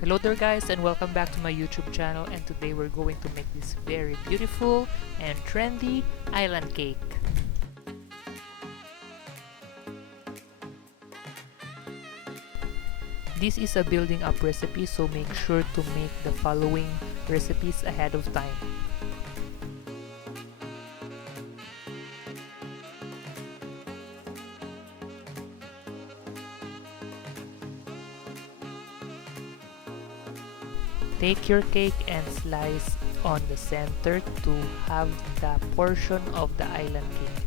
Hello there guys, and welcome back to my YouTube channel, and today we're going to make this very beautiful and trendy island cake. This is a building up recipe, so make sure to make the following recipes ahead of time. Take your cake and slice on the center to have the portion of the island cake.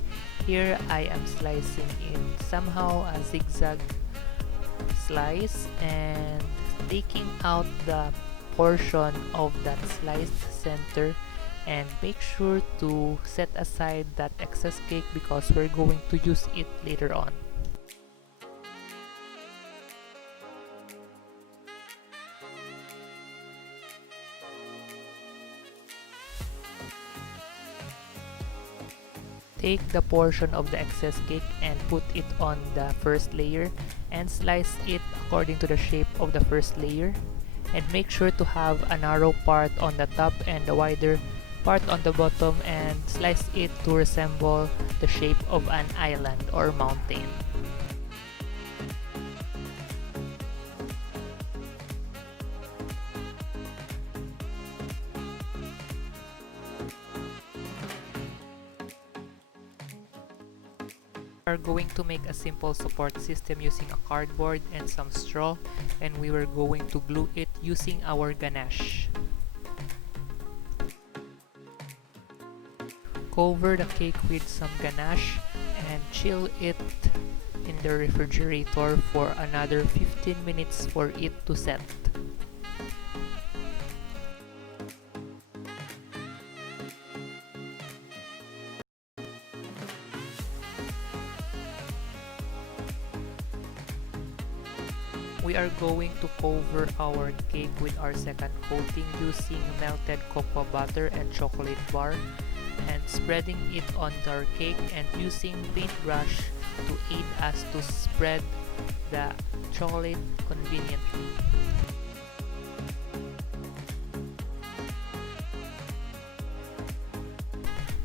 Here I am slicing in somehow a zigzag slice and taking out the portion of that sliced center, and make sure to set aside that excess cake because we're going to use it later on. Take the portion of the excess cake and put it on the first layer and slice it according to the shape of the first layer, and make sure to have a narrow part on the top and a wider part on the bottom, and slice it to resemble the shape of an island or mountain. We are going to make a simple support system using a cardboard and some straw, and we were going to glue it using our ganache. Cover the cake with some ganache and chill it in the refrigerator for another 15 minutes for it to set. We are going to cover our cake with our second coating using melted cocoa butter and chocolate bar, and spreading it on our cake and using paintbrush to aid us to spread the chocolate conveniently.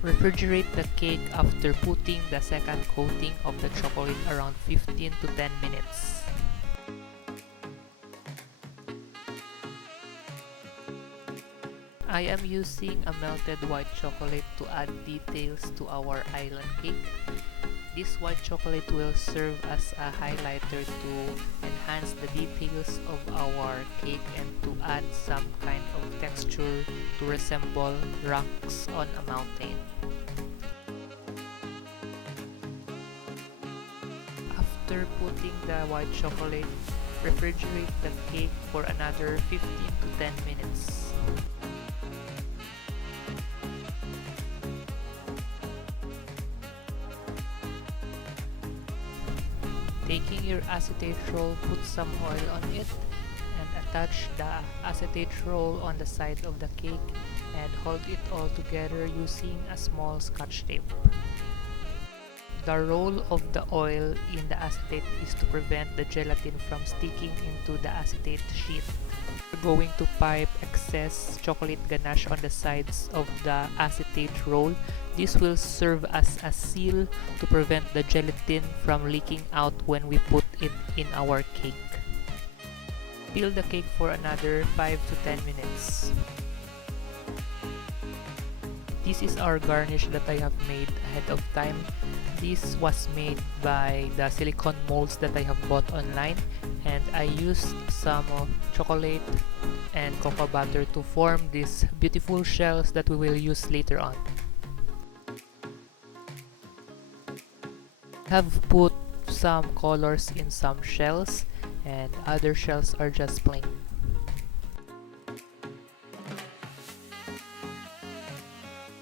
Refrigerate the cake after putting the second coating of the chocolate around 15 to 10 minutes. I am using a melted white chocolate to add details to our island cake. This white chocolate will serve as a highlighter to enhance the details of our cake and to add some kind of texture to resemble rocks on a mountain. After putting the white chocolate, refrigerate the cake for another 15 to 10 minutes. Taking your acetate roll, put some oil on it and attach the acetate roll on the side of the cake and hold it all together using a small scotch tape. The role of the oil in the acetate is to prevent the gelatin from sticking into the acetate sheet. We're going to pipe excess chocolate ganache on the sides of the acetate roll. This will serve as a seal to prevent the gelatin from leaking out when we put it in our cake. Peel the cake for another 5 to 10 minutes. This is our garnish that I have made ahead of time. This was made by the silicone molds that I have bought online, and I used some chocolate and cocoa butter to form these beautiful shells that we will use later on. I have put some colors in some shells, and other shells are just plain.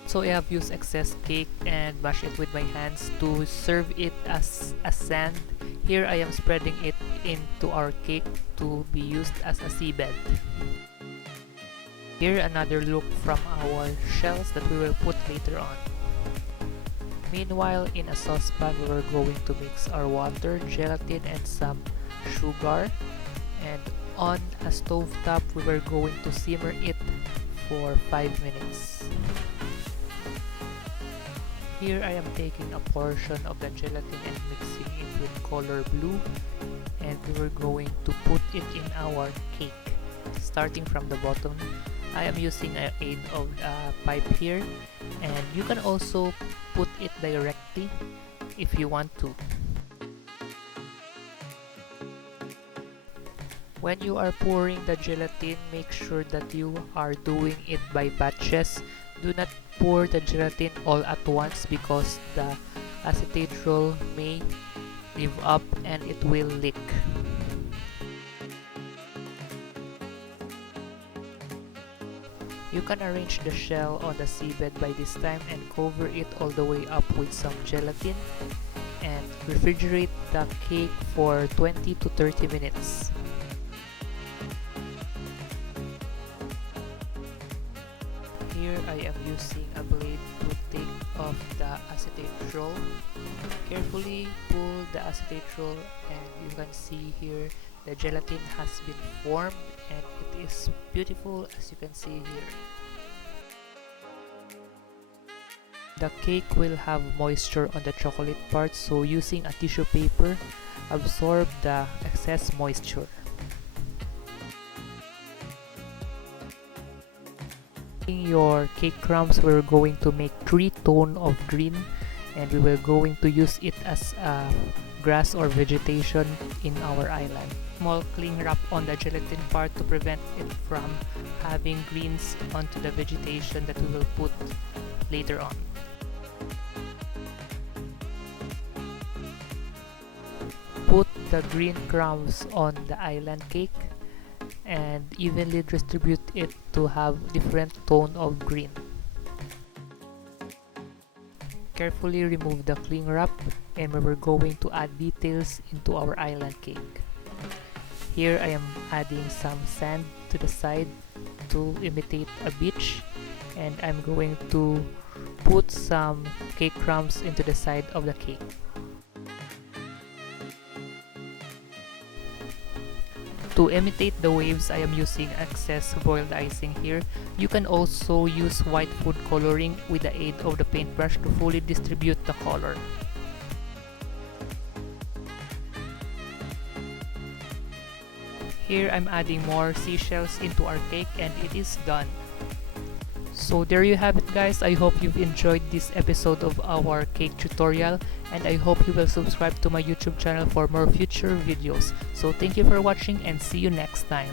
So I have used excess cake and mashed it with my hands to serve it as a sand. Here I am spreading it into our cake to be used as a seabed. Here another look from our shells that we will put later on. Meanwhile, in a saucepan, we're going to mix our water, gelatin, and some sugar, and On a stovetop, we were going to simmer it for 5 minutes. Here I am taking a portion of the gelatin and mixing it with color blue, and we were going to put it in our cake. Starting from the bottom, I am using an aid of a pipe here, and you can also put it directly if you want to. When you are pouring the gelatin, make sure that you are doing it by batches. Do not pour the gelatin all at once because the acetate roll may leave up and it will leak. You can arrange the shell on the seabed by this time and cover it all the way up with some gelatin and refrigerate the cake for 20 to 30 minutes. Here I am using a blade to take off the acetate roll. Carefully pull the acetate roll and you can see here the gelatin has been formed and it is beautiful, as you can see here. The cake will have moisture on the chocolate part, so using a tissue paper, absorb the excess moisture. In your cake crumbs, we're going to make 3 tones of green, and we will going to use it as a grass or vegetation in our island. Small cling wrap on the gelatin part to prevent it from having greens onto the vegetation that we will put later on. Put the green crumbs on the island cake and evenly distribute it to have different tone of green. Carefully remove the cling wrap, and we're going to add details into our island cake. Here I am adding some sand to the side to imitate a beach, and I'm going to put some cake crumbs into the side of the cake. To imitate the waves, I am using excess boiled icing here. You can also use white food coloring with the aid of the paintbrush to fully distribute the color. Here I'm adding more seashells into our cake and it is done. So there you have it, guys. I hope you've enjoyed this episode of our cake tutorial, and I hope you will subscribe to my YouTube channel for more future videos. So thank you for watching and see you next time.